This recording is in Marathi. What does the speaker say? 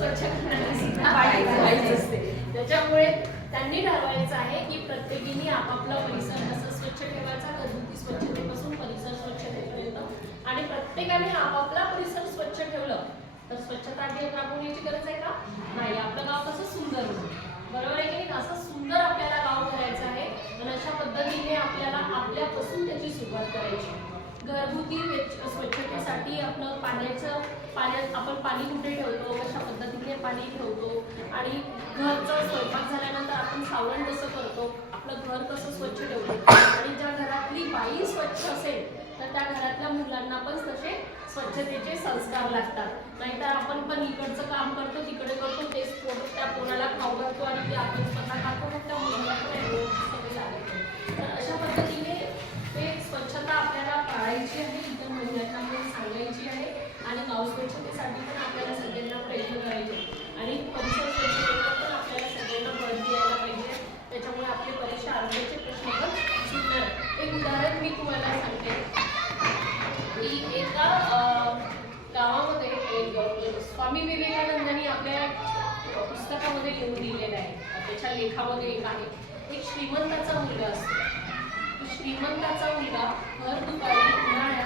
स्वच्छ सुद्धा असते. त्याच्यामुळे त्यांनी ठरवायचं आहे की प्रत्येकीने आपापला परिसर कसं स्वच्छ ठेवायचा घरगुती स्वच्छतेपासून परिसर स्वच्छतेपर्यंत. आणि प्रत्येकाने आपापला परिसर स्वच्छ ठेवलं तर स्वच्छता अभियान राबवण्याची गरज आहे का? नाही. आपलं गाव कसं सुंदर होईल. बरोबर आहे की नाही? असं सुंदर आपल्याला गाव करायचं आहे. आणि अशा पद्धतीने आपल्याला आपल्यापासून त्याची सुरुवात करायची. घरगुती वेच- स्वच्छतेसाठी आपलं पाण्याचं पाण्यात आपण पाणी कुठे ठेवतो? कशा पाणी ठेवतो आणि घरचं स्वयंपाक झाल्यानंतर आपण सावरण कसं करतो आपलं घर कसं स्वच्छ ठेवतो आणि ज्या घरातली बाई स्वच्छ असेल तर त्या घरातल्या मुलांना पण तसे स्वच्छतेचे संस्कार लागतात. नाहीतर आपण पण इकडचं काम करतो तिकडे करतो तुम्हाला सांगते. की एका गावामध्ये एक स्वामी विवेकानंदांनी आपल्या पुस्तकामध्ये लिहून दिलेलं आहे. त्याच्या लेखामध्ये एक आहे. एक श्रीमंताचा मुलगा असतो. श्रीमंताचा मुलगा भर दुपारी उन्हाळ्यात